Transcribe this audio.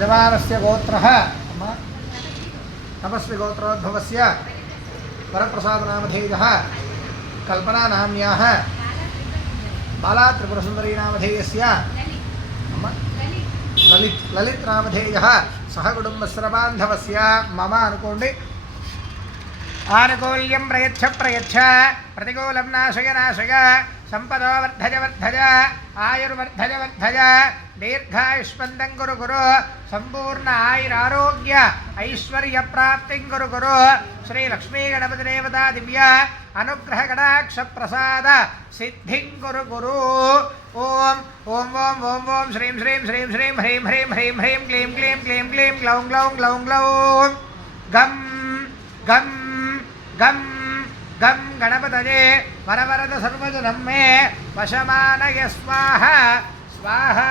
यजमानस्य गोत्रः तपस्वी गोत्रोद्भवस्य वरप्रसादनामधेयः कल्पनानाम्याः बाला त्रिपुरसुन्दरी नामधेयस्य ललित नामधेयः सह कुटुम्बस्वरबान्धवस्य मम अनुकोण्डि आनुकूल्यं प्रयच्छ प्रतिकूलं नाशय संपदो वर्धय आयुर्वर्धय दीर्घायुष्मन्तं कुरु संपूर्ण आयुरारोग्य ऐश्वर्य प्राप्तिं कुरु श्री लक्ष्मी गणपति देवता दिव्य अनुग्रह कटाक्ष प्रसाद सिद्धिं कुरु ओम ओम ओम ओम ओम श्रीं श्रीं श्रीं श्रीं ह्रीं ह्रीं ह्रीं ह्रीं क्लीं क्लीं क्लीं क्लीं ग्लौं ग्लौं ग्लौं ग्लौं गम गम गम गम गणपतये वरवरद सर्वजनं मे वशमानय स्वाहा स्वाहा।